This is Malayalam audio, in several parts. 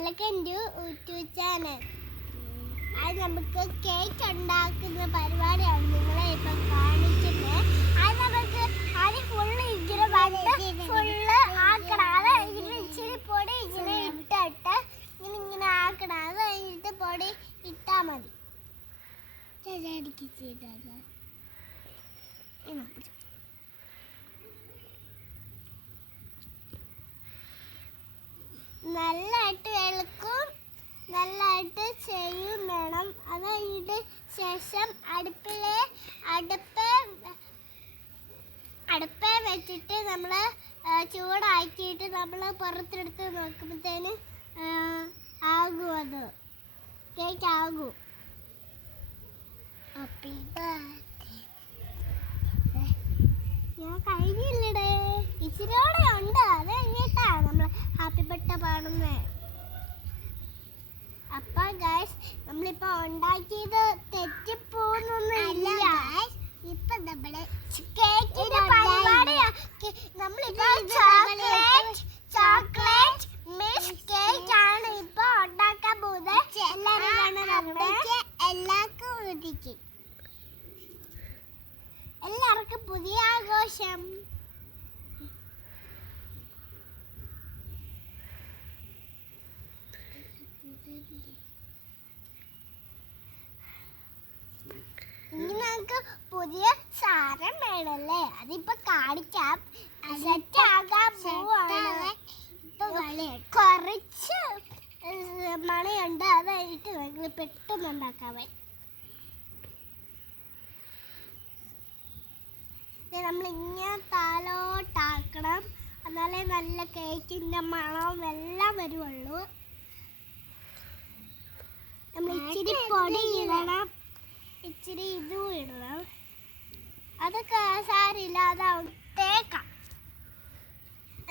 To YouTube channel. അത് നമുക്ക് കേക്ക് ഉണ്ടാക്കുന്ന പരിപാടിയാണ് നിങ്ങളെ ഇപ്പം കാണിക്കുന്നത്. അത് നമുക്ക് അത് ഫുള്ള് ഇങ്ങനെ വന്ന് ഫുള്ള് ആക്കണം. അത് ഇങ്ങനെ ഇച്ചിരി പൊടി ഇങ്ങനെ ഇട്ടിട്ട് ഇങ്ങനെ ഇങ്ങനെ ആക്കണം. അത് കഴിഞ്ഞിട്ട് പൊടി ഇട്ടാ മതി. ചേച്ചാടിക്ക് ചെയ്തത് എന്നാ നല്ലതായിട്ട് വെളുക്കും നല്ലതായിട്ട് ചെയ്യും വേണം. അത് കഴിഞ്ഞിട്ട് ശേഷം അടുപ്പിലെ അടുപ്പ് അടുപ്പ് വെച്ചിട്ട് നമ്മൾ ചൂടാക്കിയിട്ട് നമ്മൾ പുറത്തെടുത്ത് നോക്കുമ്പോഴത്തേന് ആകും അത്. കേക്ക് ആകും. ഞാൻ കഴിഞ്ഞില്ലടേ. ഇച്ചിരിയോടെ ബർത്ത്ഡേ പാടുന്നേ. അപ്പൊ ഗൈസ് നമ്മളിപ്പോ ഉണ്ടാക്കിയത് തെറ്റിപ്പോന്നൊന്നും ഇപ്പൊ നമ്മുടെ കേക്കിന്റെ പരിപാടിയാ. നമ്മളിപ്പോ ചോക്ലേറ്റ് ചോക്ലേറ്റ് മിസ് കേക്ക് ആണ് ഇപ്പൊ ഉണ്ടാക്കാൻ പോകുന്നത്. എല്ലാരും കാണുന്നുണ്ട് എല്ലാവർക്കും എല്ലാവർക്കും പുതിയ ആഘോഷം. ഇനി നമുക്ക് പുതിയ സാരം വേണല്ലേ? അതിപ്പോ കാണിക്കാം. പോവാണ്. കുറച്ച് മണിയുണ്ട്. അത് കഴിഞ്ഞിട്ട് ഞങ്ങൾ പെട്ടെന്ന് ഉണ്ടാക്കാവേ നമ്മൾ ഇങ്ങനെ താലോട്ടാക്കണം. എന്നാലേ നല്ല കേക്കിന്റെ മണവും എല്ലാം വരുവുള്ളൂ. നമ്മൾ ഇച്ചിരി പൊടി ഇടണം. ഇച്ചിരി ഇതും ഇടണം. അതൊക്കെ സാരില്ല അതാവും തേക്കാം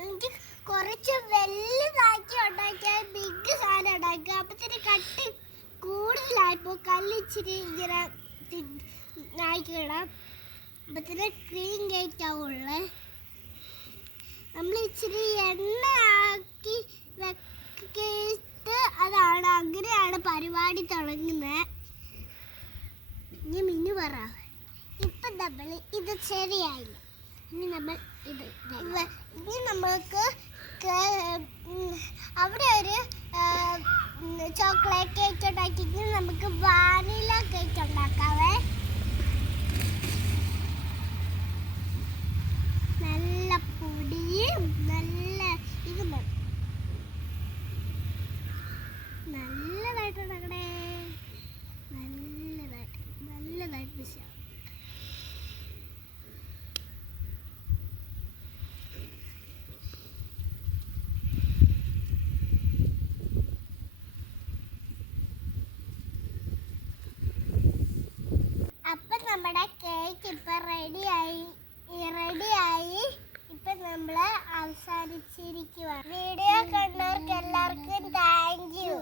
എനിക്ക് കുറച്ച് വലുതാക്കി ഉണ്ടാക്കിയാൽ ബിഗ് സാധനം ഉണ്ടാക്കുക. അപ്പത്തിന് കട്ടി കൂടുതലായിപ്പോ കല്ലിച്ചിരി ഇങ്ങനെ ആക്കിയിടാം അപ്പത്തിന് ക്രീം കേക്ക് ആവുള്ളേ നമ്മൾ ഇച്ചിരി എണ്ണ ആക്കി വെക്കിട്ട് അതാണ്. അങ്ങനെയാണ് പരിപാടി തുടങ്ങുന്നത് ഇനി മിന്നു പറ. ഇപ്പം നമ്മൾ ഇത് ശരിയായില്ല. ഇനി നമ്മൾ ഇത് ഇനി നമ്മൾക്ക് അവിടെ ഒരു ചോക്ലേറ്റ് കേക്ക് ഉണ്ടാക്കിയിട്ട് നമുക്ക് വാനില കേക്ക് ഉണ്ടാക്കാവേ അപ്പൊ നമ്മുടെ കേക്ക് ഇപ്പൊ റെഡിയായി റെഡിയായി ഇപ്പൊ നമ്മൾ അവസാനിച്ചിരിക്കുവാണ്. വീഡിയോ കണ്ടവർക്ക് എല്ലാവർക്കും താങ്ക് യു